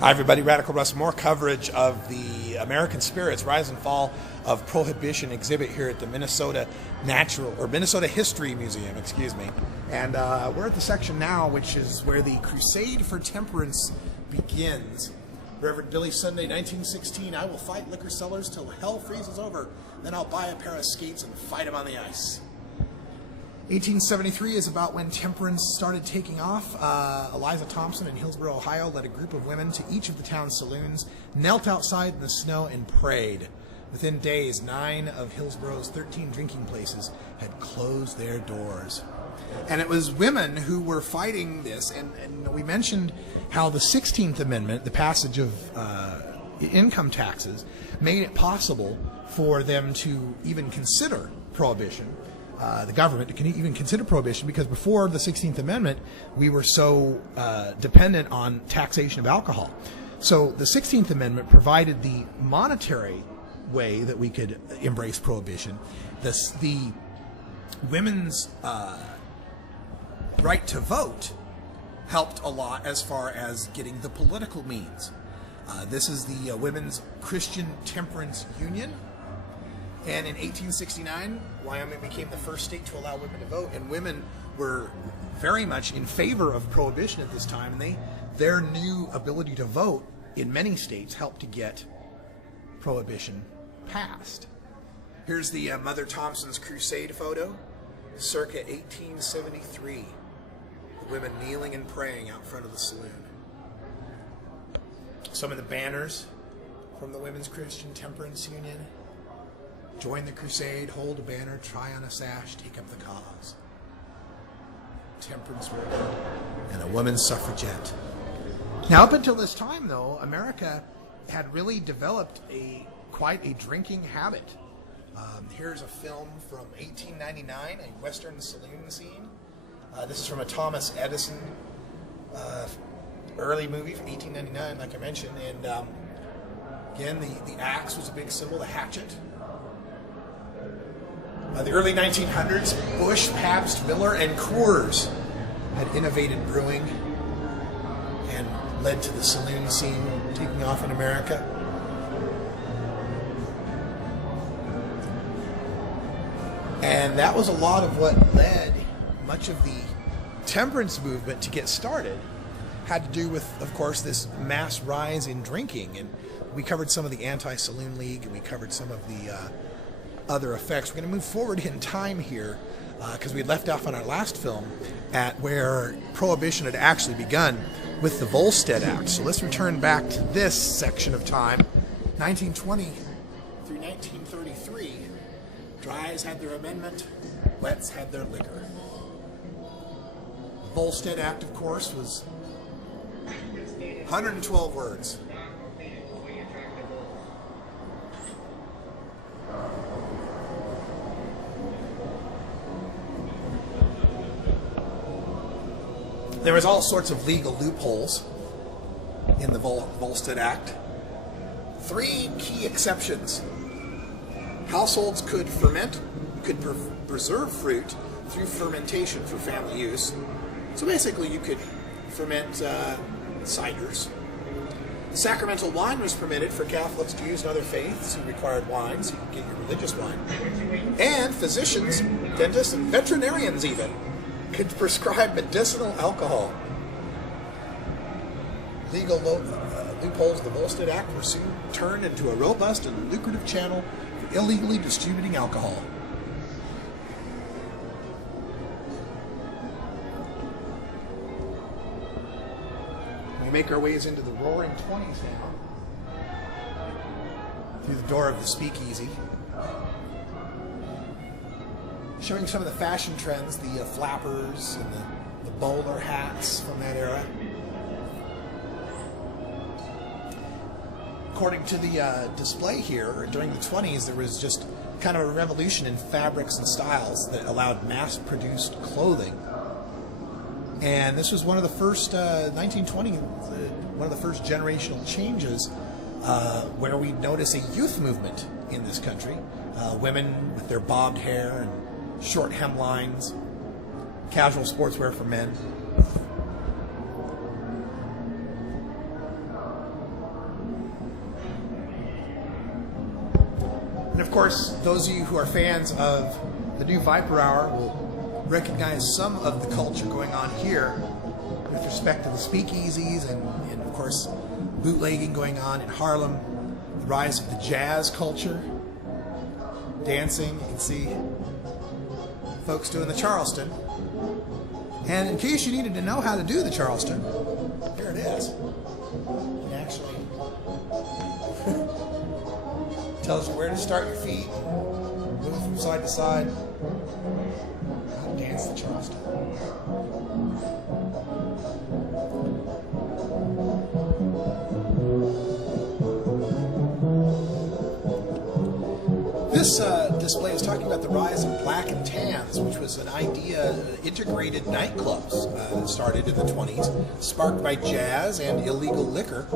Hi everybody, Radical Russ. More coverage of the American Spirits Rise and Fall of Prohibition exhibit here at the Minnesota History Museum, And we're at the section now, which is where the Crusade for Temperance begins. Reverend Billy Sunday, 1916, I will fight liquor sellers till hell freezes over. Then I'll buy a pair of skates and fight them on the ice. 1873 is about when temperance started taking off. Eliza Thompson in Hillsboro, Ohio, led a group of women to each of the town's saloons, knelt outside in the snow, and prayed. Within days, 9 of Hillsboro's 13 drinking places had closed their doors. And it was women who were fighting this, and we mentioned how the 16th Amendment, the passage of income taxes, made it possible for them to even consider prohibition. The government can even consider prohibition, because before the 16th Amendment, we were so dependent on taxation of alcohol. So the 16th Amendment provided the monetary way that we could embrace prohibition. The women's right to vote helped a lot as far as getting the political means. This is the Women's Christian Temperance Union. And in 1869, Wyoming became the first state to allow women to vote, and women were very much in favor of prohibition at this time, and their new ability to vote in many states helped to get prohibition passed. Here's the Mother Thompson's Crusade photo, circa 1873. The women kneeling and praying out front of the saloon. Some of the banners from the Women's Christian Temperance Union: join the crusade, hold a banner, try on a sash, take up the cause. Temperance movement and a woman's suffragette. Now, up until this time, though, America had really developed quite a drinking habit. Here's a film from 1899, a Western saloon scene. This is from a Thomas Edison early movie from 1899, like I mentioned. And again, the axe was a big symbol, the hatchet. The early 1900s, Busch, Pabst, Miller, and Coors had innovated brewing and led to the saloon scene taking off in America. And that was a lot of what led much of the temperance movement to get started. Had to do with, of course, this mass rise in drinking. And we covered some of the Anti-Saloon League, and we covered some of the other effects. We're going to move forward in time here, because we had left off on our last film at where Prohibition had actually begun with the Volstead Act. So let's return back to this section of time, 1920 through 1933. Dries had their amendment, wets had their liquor. The Volstead Act, of course, was 112 words. There was all sorts of legal loopholes in the Volstead Act. 3 key exceptions. Households could preserve fruit through fermentation for family use. So basically you could ferment ciders. Sacramental wine was permitted for Catholics to use in other faiths who required wine, so you could get your religious wine. And physicians, dentists, and veterinarians even could prescribe medicinal alcohol. Legal loopholes of the Volstead Act were soon turned into a robust and lucrative channel for illegally distributing alcohol. We make our ways into the roaring 20s now, through the door of the speakeasy. Showing some of the fashion trends, the flappers and the bowler hats from that era. According to the display here, during the 20s, there was just kind of a revolution in fabrics and styles that allowed mass-produced clothing. And this was one of the first, 1920, one of the first generational changes where we notice a youth movement in this country. Women with their bobbed hair and short hemlines, casual sportswear for men. And of course, those of you who are fans of the new Viper Hour will recognize some of the culture going on here with respect to the speakeasies and of course, bootlegging going on in Harlem, the rise of the jazz culture, dancing. You can see folks doing the Charleston. And in case you needed to know how to do the Charleston, here it is. You can actually tells you where to start your feet, move from side to side, dance the Charleston. This display is talking about the rise of black and tans, which was an idea, integrated nightclubs that started in the 20s, sparked by jazz and illegal liquor.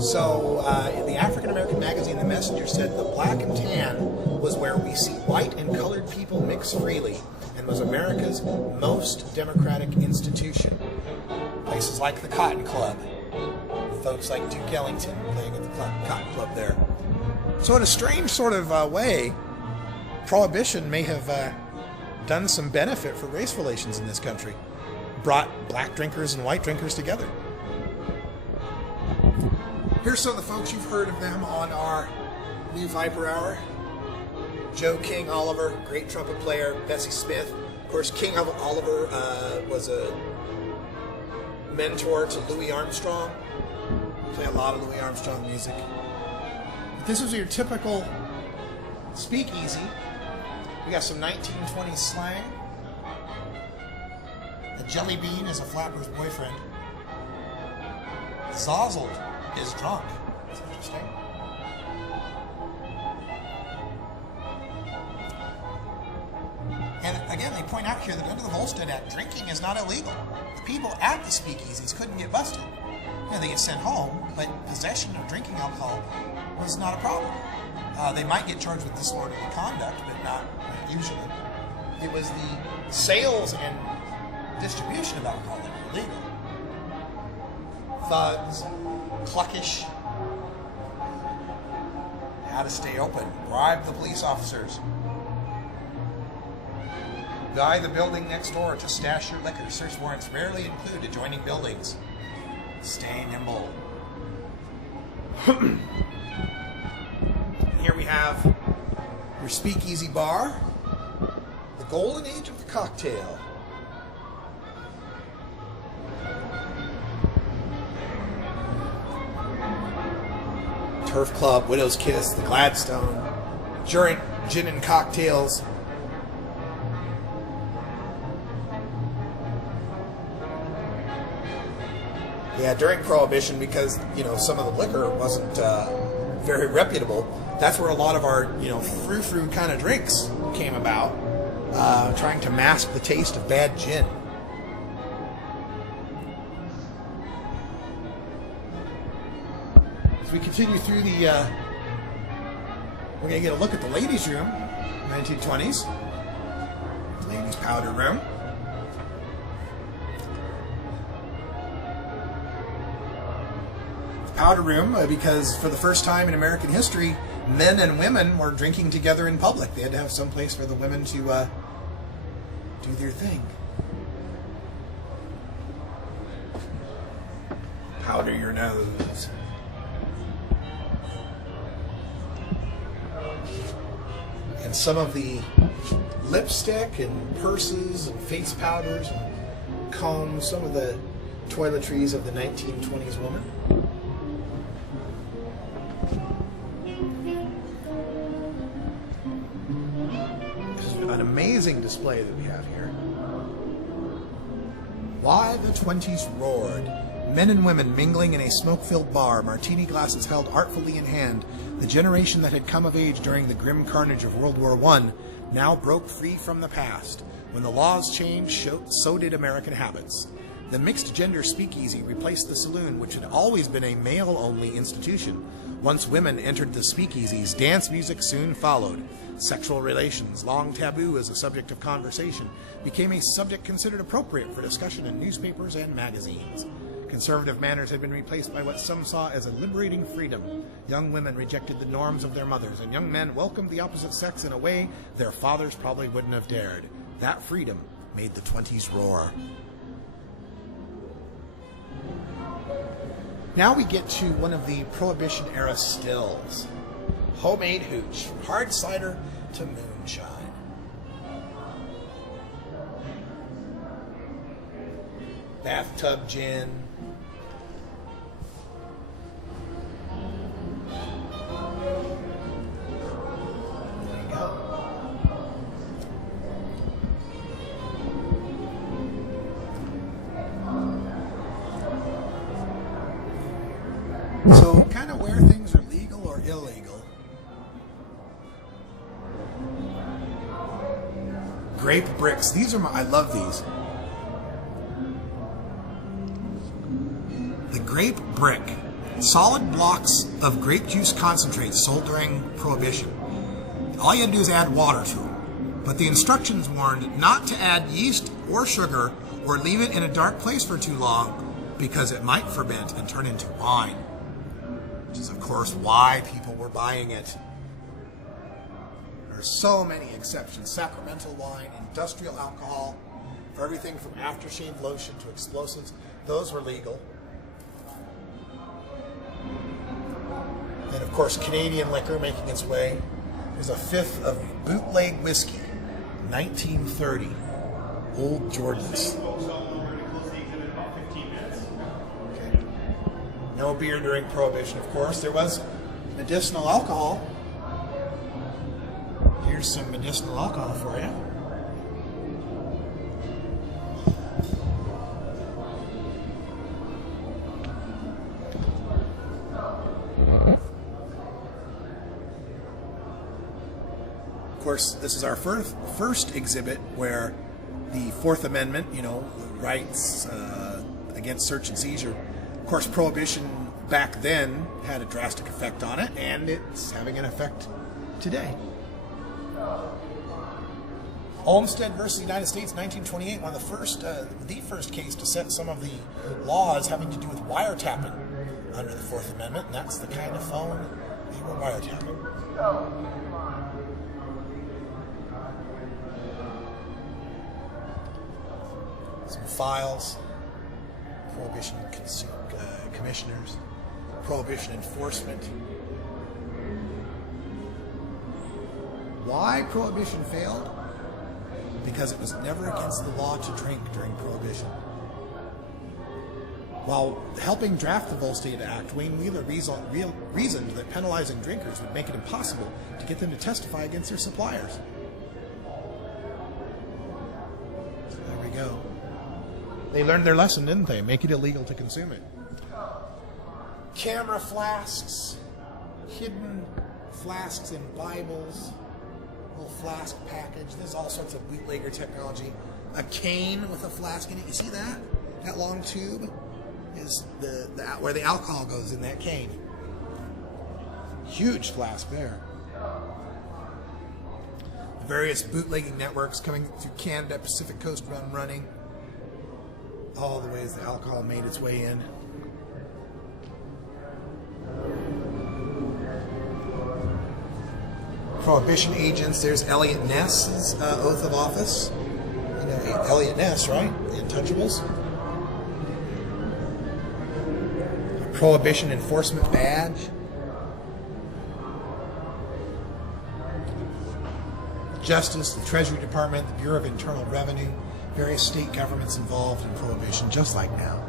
So the African American magazine The Messenger said the black and tan was where we see white and colored people mix freely and was America's most democratic institution. Places like the Cotton Club, folks like Duke Ellington playing at the Cotton Club there. So in a strange sort of way, Prohibition may have done some benefit for race relations in this country. Brought black drinkers and white drinkers together. Here's some of the folks, you've heard of them on our new Viper Hour. Joe King Oliver, great trumpet player. Bessie Smith. Of course, King Oliver was a mentor to Louis Armstrong. Play a lot of Louis Armstrong music. But this was your typical speakeasy. We got some 1920s slang. A jelly bean is a flapper's boyfriend. Zozzled is drunk. That's interesting. And again, they point out here that under the Volstead Act, drinking is not illegal. The people at the speakeasies couldn't get busted. You know, they get sent home, but possession of drinking alcohol was not a problem. They might get charged with disorderly conduct, but not usually. It was the sales and distribution of alcohol that were illegal. Thugs, cluckish, how to stay open, bribe the police officers, guy the building next door to stash your liquor. Search warrants rarely include adjoining buildings. Stay nimble. Here we have your speakeasy bar, the golden age of the cocktail. Turf Club, Widow's Kiss, the Gladstone, gin and cocktails. Yeah, during Prohibition, because, you know, some of the liquor wasn't very reputable, that's where a lot of our, you know, frou-frou kind of drinks came about, trying to mask the taste of bad gin. As we continue through the, we're going to get a look at the ladies' room, 1920s, ladies' powder room. Powder room, because for the first time in American history, men and women were drinking together in public. They had to have some place for the women to do their thing. Powder your nose. And some of the lipstick and purses and face powders and combs, some of the toiletries of the 1920s woman. An amazing display that we have here. Why the 20s roared. Men and women mingling in a smoke-filled bar, martini glasses held artfully in hand. The generation that had come of age during the grim carnage of World War I now broke free from the past. When the laws changed, so did American habits. The mixed-gender speakeasy replaced the saloon, which had always been a male-only institution. Once women entered the speakeasies, dance music soon followed. Sexual relations, long taboo as a subject of conversation, became a subject considered appropriate for discussion in newspapers and magazines. Conservative manners had been replaced by what some saw as a liberating freedom. Young women rejected the norms of their mothers, and young men welcomed the opposite sex in a way their fathers probably wouldn't have dared. That freedom made the 20s roar. Now we get to one of the Prohibition-era stills. Homemade hooch, from hard cider to moonshine. Bathtub gin. There you go. So, kind of where things are legal or illegal. Grape bricks. These are I love these. The grape brick. Solid blocks of grape juice concentrate sold during Prohibition. All you had to do is add water to them. But the instructions warned not to add yeast or sugar or leave it in a dark place for too long because it might ferment and turn into wine. Which is, of course, why people were buying it. There are so many exceptions. Sacramental wine, industrial alcohol, for everything from aftershave lotion to explosives. Those were legal. And, of course, Canadian liquor making its way. There's a fifth of bootleg whiskey, 1930. Old Jordans. No beer during Prohibition, of course. There was medicinal alcohol. Here's some medicinal alcohol for you. Of course, this is our first exhibit where the Fourth Amendment, rights against search and seizure. Of course, Prohibition back then had a drastic effect on it, and it's having an effect today. Olmsted versus the United States, 1928, one of the first case to set some of the laws having to do with wiretapping under the Fourth Amendment, and that's the kind of phone they were wiretapping. Some files. Prohibition commissioners, Prohibition enforcement. Why Prohibition failed? Because it was never against the law to drink during Prohibition. While helping draft the Volstead Act, Wayne Wheeler reasoned that penalizing drinkers would make it impossible to get them to testify against their suppliers. So there we go. They learned their lesson, didn't they? Make it illegal to consume it. Camera flasks, hidden flasks in Bibles, little flask package. There's all sorts of bootlegger technology. A cane with a flask in it. You see that? That long tube is where the alcohol goes in that cane. Huge flask there. The various bootlegging networks coming through Canada, Pacific Coast Run running. All the ways the alcohol made its way in. Prohibition agents. There's Eliot Ness's oath of office. Eliot Ness, right? The Untouchables. A Prohibition enforcement badge. Justice, the Treasury Department, the Bureau of Internal Revenue. Various state governments involved in Prohibition, just like now.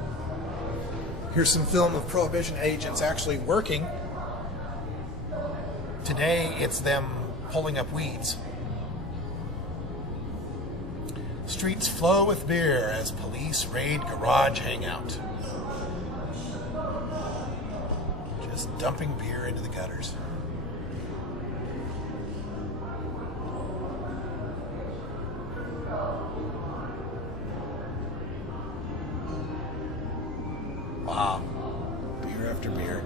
Here's some film of Prohibition agents actually working. Today, it's them pulling up weeds. Streets flow with beer as police raid garage hangout. Just dumping beer into the gutters. Wow. Beer after beer.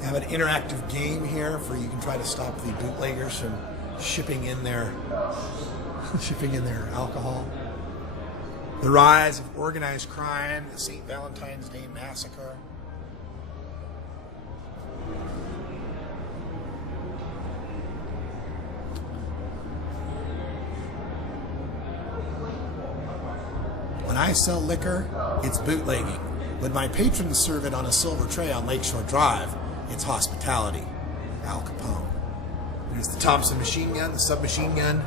I have an interactive game here for you can try to stop the bootleggers from shipping in their alcohol. The rise of organized crime, the St. Valentine's Day Massacre. When I sell liquor, it's bootlegging. When my patrons serve it on a silver tray on Lakeshore Drive, it's hospitality. Al Capone. There's the Thompson machine gun, the submachine gun.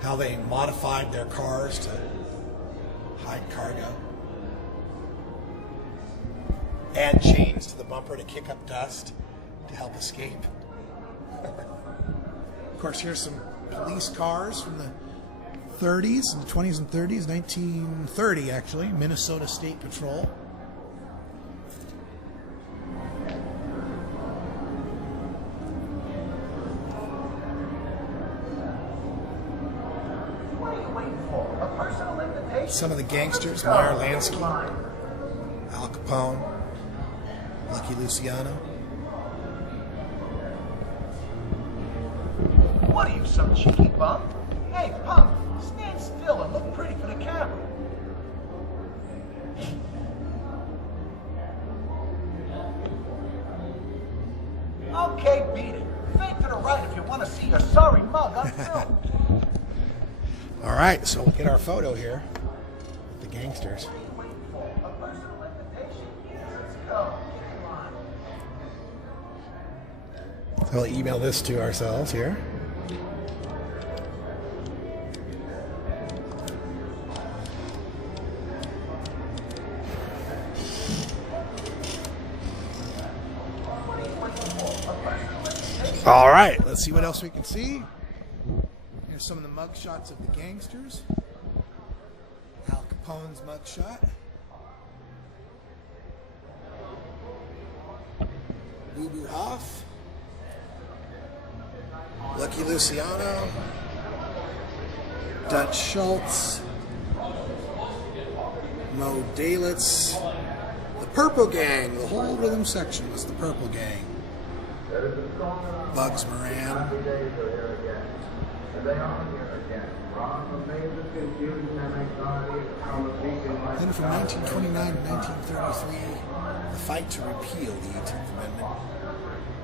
How they modified their cars to hide cargo. Add chains to the bumper to kick up dust to help escape. Of course, here's some police cars from the 30s, and the 20s and 30s, 1930 actually, Minnesota State Patrol. Some of the gangsters, Meyer Lansky, Al Capone, Lucky Luciano. What are you, some cheeky bum? Hey, punk, stand still and look pretty for the camera. Okay, beat it. Fade to the right if you want to see your sorry mug on film. All right, so we'll get our photo here. The gangsters. So we'll email this to ourselves here. All right, let's see what else we can see. Here's some of the mug shots of the gangsters. Al Capone's mugshot. Boo Boo Hoff. Lucky Luciano. Dutch Schultz. Mo Dalitz. The Purple Gang. The whole rhythm section was the Purple Gang. Bugs Moran. Then from 1929 to 1933, the fight to repeal the 18th Amendment.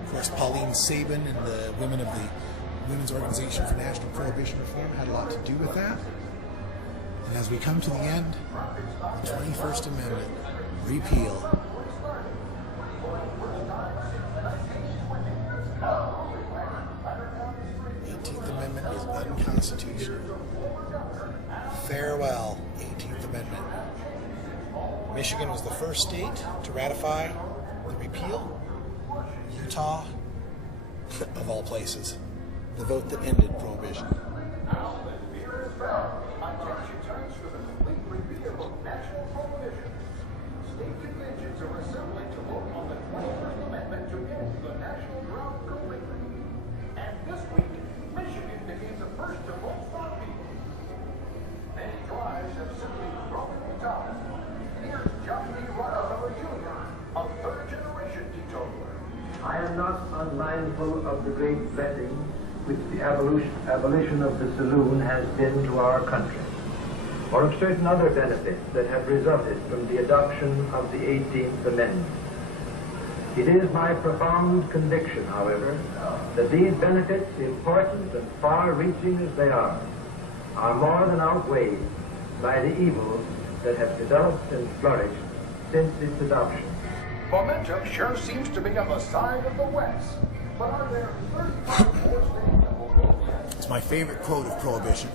Of course, Pauline Sabin and the women of the Women's Organization for National Prohibition Reform had a lot to do with that. And as we come to the end, the 21st Amendment, repeal. The 18th Amendment is unconstitutional. Farewell, 18th Amendment. Michigan was the first state to ratify the repeal. Utah, of all places, the vote that ended Prohibition. State conventions are assembling to vote on the 21st Amendment to end the national drought completely. And this week, Michigan became the first to vote for repeal. Many tribes have simply thrown in the towel. Here's John D. Rockefeller Jr., a third-generation teetotaler. I am not unmindful of the great blessing which the abolition of the saloon has been to our country, or of certain other benefits that have resulted from the adoption of the 18th Amendment. It is my profound conviction, however, that these benefits, important and far-reaching as they are more than outweighed by the evils that have developed and flourished since its adoption. Momentum sure seems to be on the side of the West, but are there 35 more states that will go yet? It's my favorite quote of Prohibition.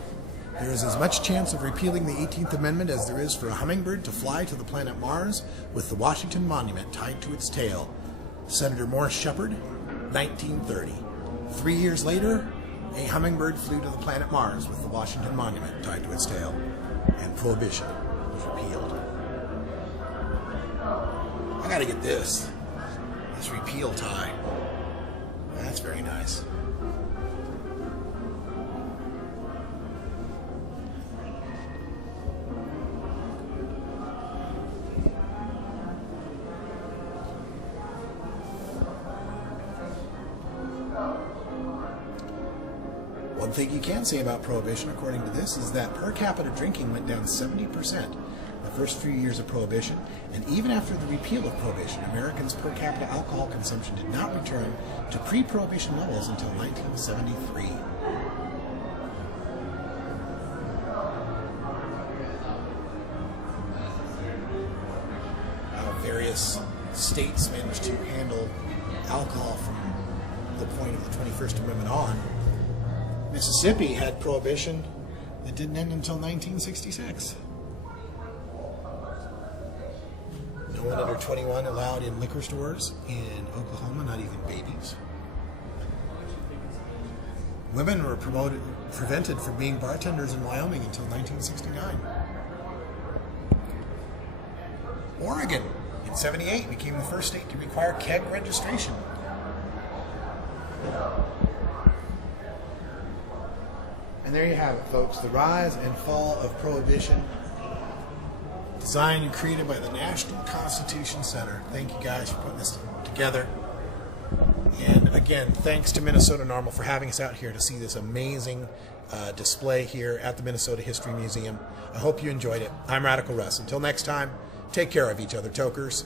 There is as much chance of repealing the 18th Amendment as there is for a hummingbird to fly to the planet Mars with the Washington Monument tied to its tail. Senator Morris Shepard, 1930. 3 years later, a hummingbird flew to the planet Mars with the Washington Monument tied to its tail, and Prohibition was repealed. I gotta get this repeal tie. That's very nice. One thing you can say about Prohibition, according to this, is that per capita drinking went down 70% the first few years of Prohibition, and even after the repeal of Prohibition, Americans' per capita alcohol consumption did not return to pre-Prohibition levels until 1973. Various states managed to handle alcohol from the point of the 21st Amendment on. Mississippi had Prohibition that didn't end until 1966. No one under 21 allowed in liquor stores in Oklahoma, not even babies. Women were prevented from being bartenders in Wyoming until 1969. Oregon, in 78, became the first state to require keg registration. And there you have it, folks. The rise and fall of Prohibition, designed and created by the National Constitution Center. Thank you guys for putting this together. And again, thanks to Minnesota Normal for having us out here to see this amazing display here at the Minnesota History Museum. I hope you enjoyed it. I'm Radical Russ. Until next time, take care of each other, tokers.